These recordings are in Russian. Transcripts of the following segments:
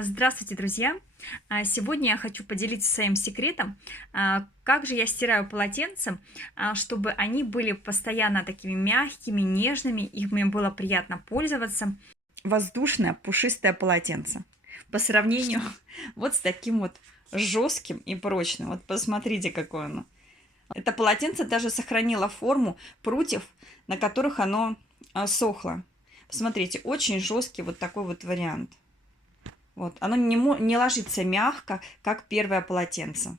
Здравствуйте, друзья! Сегодня я хочу поделиться своим секретом, как же я стираю полотенца, чтобы они были постоянно такими мягкими, нежными, ими было приятно пользоваться. Воздушное пушистое полотенце по сравнению вот с таким вот жестким и прочным. Вот посмотрите, какое оно. Это полотенце даже сохранило форму прутьев, на которых оно сохло. Посмотрите, очень жесткий вот такой вот вариант. Вот, оно не ложится мягко, как первое полотенце.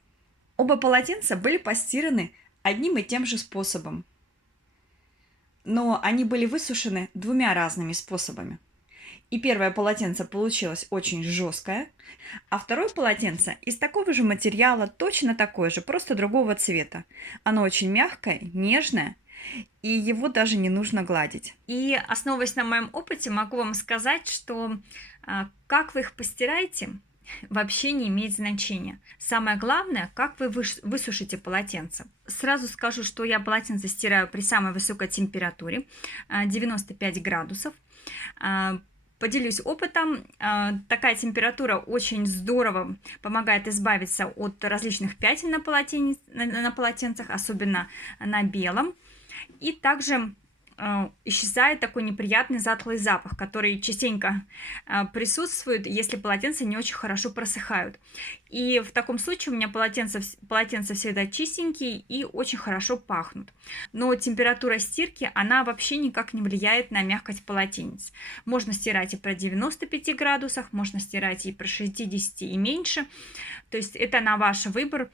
Оба полотенца были постираны одним и тем же способом. Но они были высушены двумя разными способами. И первое полотенце получилось очень жесткое, а второе полотенце из такого же материала, точно такое же, просто другого цвета. Оно очень мягкое, нежное, и его даже не нужно гладить. И основываясь на моем опыте, могу вам сказать, что как вы их постираете, вообще не имеет значения. Самое главное, как вы высушите полотенце. Сразу скажу, что я полотенце стираю при самой высокой температуре, 95 градусов. Поделюсь опытом. Такая температура очень здорово помогает избавиться от различных пятен на полотенцах, особенно на белом. И также исчезает такой неприятный затхлый запах, который частенько присутствует, если полотенца не очень хорошо просыхают. И в таком случае у меня полотенца всегда чистенькие и очень хорошо пахнут. Но температура стирки, она вообще никак не влияет на мягкость полотенец. Можно стирать и при 95 градусах, можно стирать и при 60 и меньше. То есть это на ваш выбор.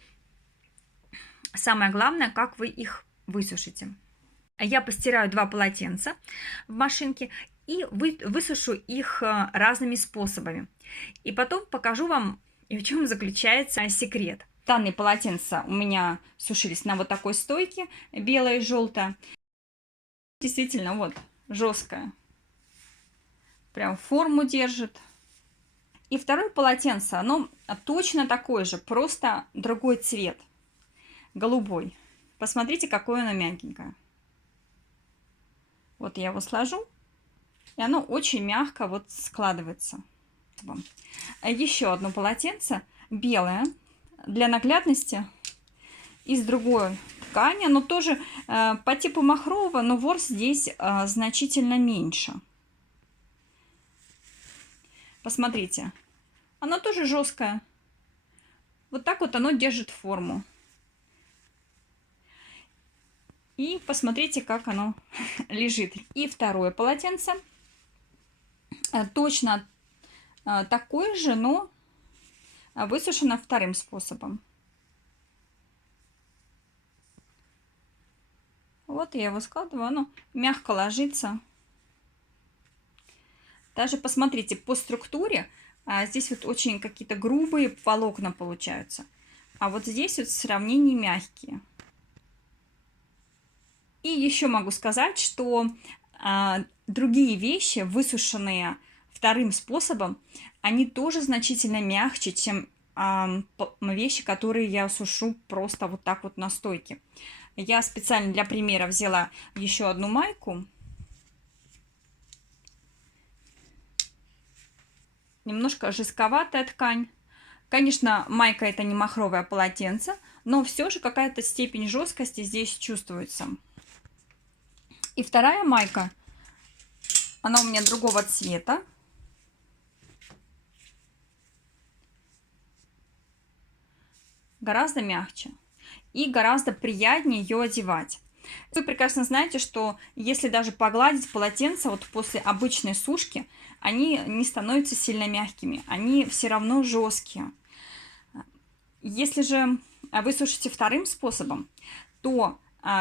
Самое главное, как вы их высушите. Я постираю два полотенца в машинке и высушу их разными способами. И потом покажу вам, в чем заключается секрет. Данные полотенца у меня сушились на вот такой стойке, белая и желтая. Действительно, вот, жесткая. Прям форму держит. И второе полотенце, оно точно такое же, просто другой цвет. Голубой. Посмотрите, какое оно мягенькое. Вот я его сложу, и оно очень мягко вот складывается. Еще одно полотенце белое, для наглядности, из другой ткани. Оно тоже по типу махрового, но ворс здесь значительно меньше. Посмотрите, оно тоже жесткое. Вот так вот оно держит форму. И посмотрите, как оно лежит. И второе полотенце точно такое же, но высушено вторым способом. Вот я его складываю, оно мягко ложится. Даже посмотрите, по структуре здесь вот очень какие-то грубые волокна получаются. А вот здесь вот в сравнении мягкие. И еще могу сказать, что другие вещи, высушенные вторым способом, они тоже значительно мягче, чем вещи, которые я сушу просто вот так вот на стойке. Я специально для примера взяла еще одну майку. Немножко жестковатая ткань. Конечно, майка это не махровое полотенце, но все же какая-то степень жесткости здесь чувствуется. И вторая майка, она у меня другого цвета. Гораздо мягче. И гораздо приятнее ее одевать. Вы прекрасно знаете, что если даже погладить полотенце вот после обычной сушки, они не становятся сильно мягкими. Они все равно жесткие. Если же вы сушите вторым способом, то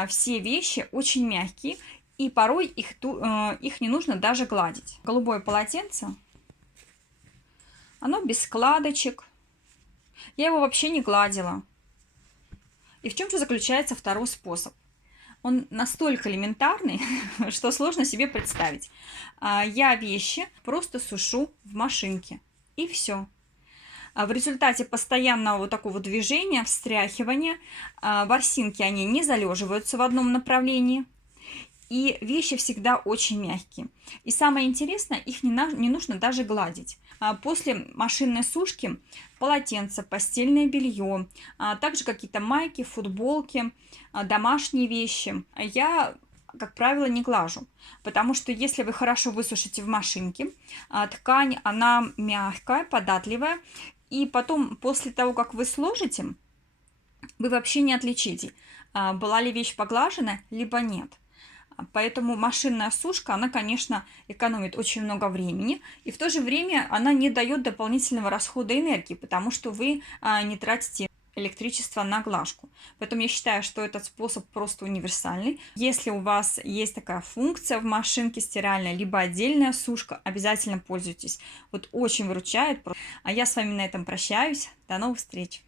все вещи очень мягкие. И порой их не нужно даже гладить. Голубое полотенце, оно без складочек. Я его вообще не гладила. И в чем же заключается второй способ? Он настолько элементарный, что сложно себе представить. Я вещи просто сушу в машинке. И все. В результате постоянного вот такого движения, встряхивания, ворсинки, они не залеживаются в одном направлении. И вещи всегда очень мягкие. И самое интересное, их не нужно даже гладить. После машинной сушки полотенце, постельное белье, также какие-то майки, футболки, домашние вещи я, как правило, не глажу. Потому что если вы хорошо высушите в машинке, ткань, она мягкая, податливая. И потом, после того, как вы сложите, вы вообще не отличите, была ли вещь поглажена, либо нет. Поэтому машинная сушка, она, конечно, экономит очень много времени, и в то же время она не дает дополнительного расхода энергии, потому что вы не тратите электричество на глажку. Поэтому я считаю, что этот способ просто универсальный. Если у вас есть такая функция в машинке стиральной, либо отдельная сушка, обязательно пользуйтесь. Вот очень выручает. А я с вами на этом прощаюсь. До новых встреч!